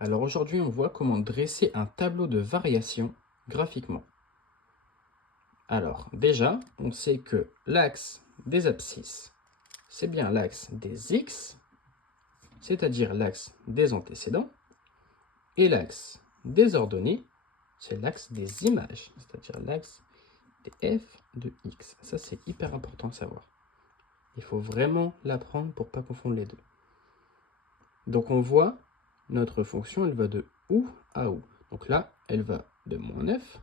Alors aujourd'hui, on voit comment dresser un tableau de variation graphiquement. Alors déjà, on sait que l'axe des abscisses, c'est bien l'axe des x, c'est-à-dire l'axe des antécédents, et l'axe des ordonnées, c'est l'axe des images, c'est-à-dire l'axe des f de x. Ça, c'est hyper important de savoir. Il faut vraiment l'apprendre pour ne pas confondre les deux. Donc on voit, notre fonction, elle va de où à où. Donc là, elle va de moins 9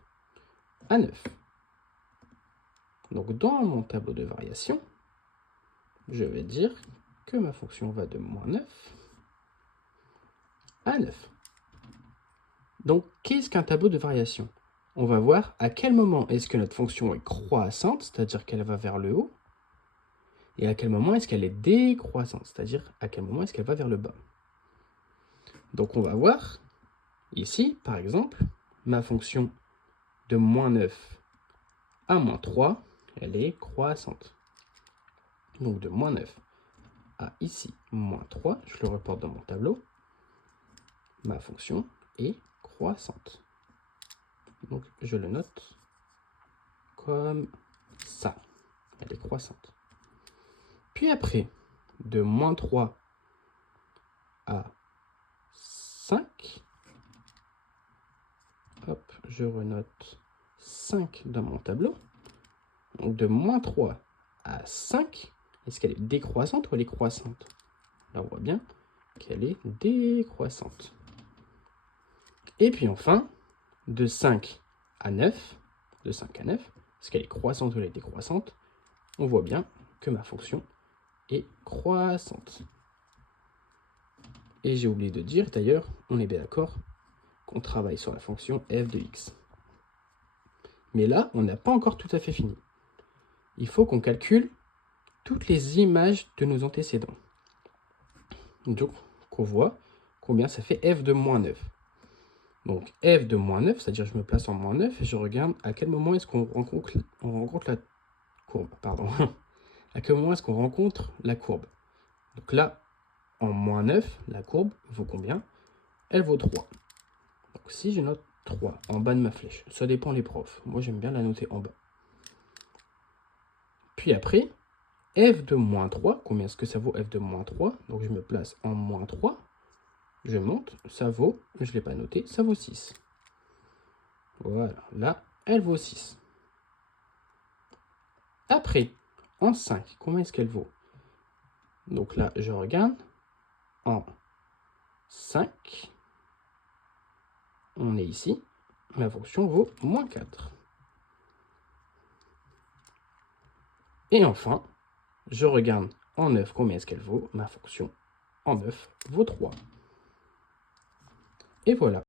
à 9. Donc dans mon tableau de variation, je vais dire que ma fonction va de moins 9 à 9. Donc qu'est-ce qu'un tableau de variation? On va voir à quel moment est-ce que notre fonction est croissante, c'est-à-dire qu'elle va vers le haut, et à quel moment est-ce qu'elle est décroissante, c'est-à-dire à quel moment est-ce qu'elle va vers le bas. Donc on va voir ici, par exemple, ma fonction de moins 9 à moins 3, elle est croissante. Donc de moins 9 à ici, moins 3, je le reporte dans mon tableau, ma fonction est croissante. Donc je le note comme ça, elle est croissante. Puis après, de moins 3 à 5, hop, je renote 5 dans mon tableau. Donc de moins 3 à 5, est-ce qu'elle est décroissante ou elle est croissante? Là, on voit bien qu'elle est décroissante. Et puis enfin, de 5 à 9, est-ce qu'elle est croissante ou elle est décroissante? On voit bien que ma fonction est croissante. Et j'ai oublié de dire, d'ailleurs, on est bien d'accord qu'on travaille sur la fonction f de x. Mais là, on n'a pas encore tout à fait fini. Il faut qu'on calcule toutes les images de nos antécédents. Donc, qu'on voit combien ça fait f de moins 9. Donc, f de moins 9, c'est-à-dire je me place en moins 9 et je regarde à quel moment est-ce qu'on rencontre la courbe. Pardon. À quel moment est-ce qu'on rencontre la courbe? Donc là, en moins 9, la courbe vaut combien? Elle vaut 3. Donc si je note 3 en bas de ma flèche, ça dépend les profs. Moi, j'aime bien la noter en bas. Puis après, f de moins 3, combien est-ce que ça vaut f de moins 3? Donc je me place en moins 3, je monte, ça vaut, je ne l'ai pas noté, ça vaut 6. Voilà, là, elle vaut 6. Après, en 5, combien est-ce qu'elle vaut? Donc là, je regarde, en 5, on est ici, ma fonction vaut moins 4. Et enfin, je regarde en 9 combien est-ce qu'elle vaut, ma fonction en 9 vaut 3. Et voilà.